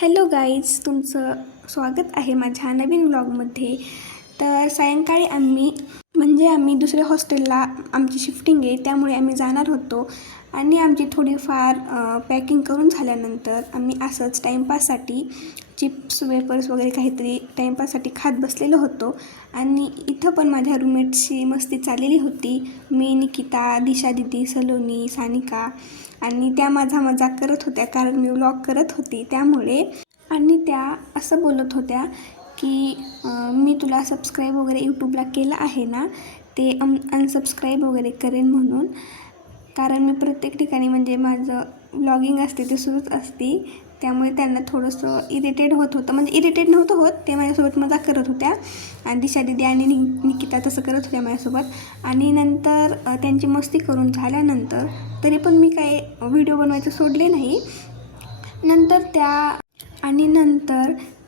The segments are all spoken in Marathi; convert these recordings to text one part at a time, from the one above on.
हॅलो गाईज, तुमचं स्वागत आहे माझ्या नवीन व्लॉगमध्ये. तर सायंकाळी आम्ही दुसऱ्या हॉस्टेलला आमची शिफ्टिंग आहे, त्यामुळे आम्ही जाणार होतो आणि आमची थोडीफार पॅकिंग करून झाल्यानंतर आम्ही असंच टाईमपाससाठी चिप्स वेपर्स वगैरे काहीतरी टाईमपाससाठी खात बसलेलो होतो. आणि इथं पण माझ्या रूममेटशी मस्ती चाललेली होती. मी, निकिता, दिशा दिदी, सलोनी, सानिका आणि त्या माझा मजाक करत होत्या कारण मी व्लॉग करत होती त्यामुळे. आणि त्या असं बोलत होत्या की मी तुला सबस्क्राईब वगैरे यूट्यूबला केलं आहे ना, ते अनसबस्क्राईब वगैरे करेन म्हणून. कारण मी प्रत्येक ठिकाणी म्हणजे माझं व्लॉगिंग असते ते सुरूच असते, त्यामुळे त्यांना थोडंसं इरिटेट होत होतं. म्हणजे इरिटेट नव्हतं होत, ते माझ्यासोबत मजाक करत होत्या. आणि दिशा दिदी आणि निकिता तसं करत होत्या माझ्यासोबत. आणि नंतर त्यांची मस्ती करून झाल्यानंतर तरी पण मी काही व्हिडिओ बनवायचं सोडले नाही. नंतर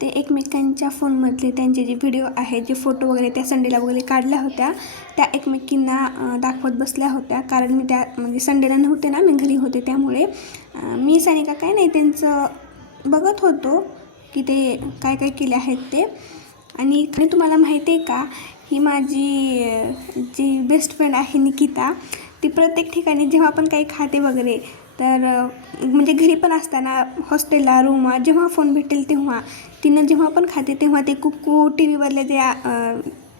ते एकमेकांच्या फोनमधले त्यांचे जे व्हिडिओ आहेत, जे फोटो वगैरे त्या संडेला वगैरे काढल्या होत्या, त्या एकमेकींना दाखवत बसल्या होत्या. कारण मी त्या म्हणजे संडेला नव्हते ना, मी घरी होते, त्यामुळे मी सानिका काय नाही त्यांचं बघत होतो की ते काय काय केले आहेत ते. आणि तुम्हाला माहिती आहे का, ही माझी जी बेस्ट फ्रेंड आहे निकिता, ती प्रत्येक ठिकाणी जेव्हा पण काही खाते वगैरे तर म्हणजे घरी पण असताना, हॉस्टेलला, रूमवर जेव्हा फोन भेटेल तेव्हा तिनं जेव्हा पण खाते तेव्हा ते कुक्कू टी व्हीवरले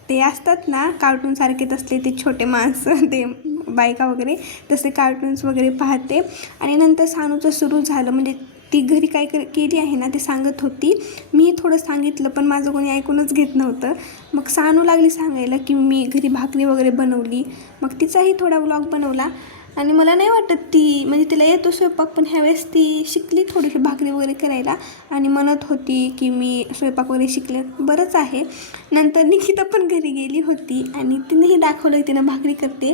ते असतात ना कार्टूनसारखे, तसले ते छोटे माणसं, ते बायका वगैरे तसे कार्टून्स वगैरे पाहते. आणि नंतर सानूचं सुरू झालं, म्हणजे ती घरी काय केली आहे ना ते सांगत होती. मी थोडं सांगितलं पण माझं कोणी ऐकूनच घेत नव्हतं. मग सानू लागली सांगायला की मी घरी भाकरी वगैरे बनवली. मग तिचाही थोडा व्लॉग बनवला. आणि मला नाही वाटत ती म्हणजे तिला येतो स्वयंपाक, पण ह्यावेळेस ती शिकली थोडीशी भाकरी वगैरे करायला आणि म्हणत होती की मी स्वयंपाक वगैरे शिकले, बरंच आहे. नंतर निकिता पण घरी गेली होती आणि तिनेही दाखवलं तिनं भाकरी करते.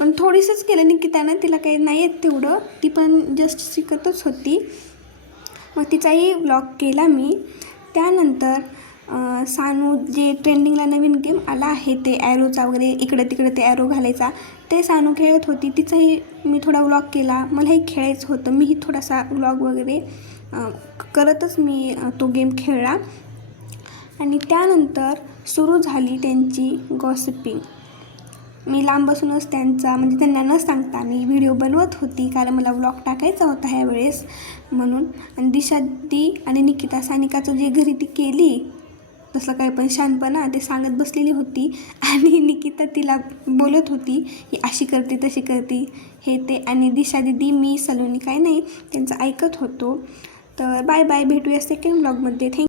आणि थोडीसंच केलं निकितानं, तिला काही नाही येत तेवढं, ती पण जस्ट शिकतच होती. मग तिचाही व्लॉग केला मी. त्यानंतर सानू जे ट्रेंडिंगला नवीन गेम आला आहे ते ॲरोचा वगैरे, इकडं तिकडं ते ॲरो घालायचा, ते सानू खेळत होती. तिचाही मी थोडा व्लॉग केला. मलाही खेळायचं होतं, मीही थोडासा व्लॉग वगैरे करतच मी तो गेम खेळला. आणि त्यानंतर सुरू झाली त्यांची गॉसिपिंग. मी लांब बसूनच म्हणजे त्यांना न सांगता मी व्हिडिओ बनवत होती, कारण मला व्लॉग टाकायचा होता ह्यावेळेस म्हणून. आणि दिशा दी आणि निकिता, सानिकाचं जे घरी ती केली तसं काही पण शहाणपणा ते सांगत बसलेली होती. आणि निकिता तिला बोलत होती की अशी करते तशी करते हे ते. आणि दिशा दिदी, मी, सलोनी काय नाही त्यांचं ऐकत होतो. तर बाय बाय, भेटूया सेकंड व्लॉगमध्ये. थँक्यू.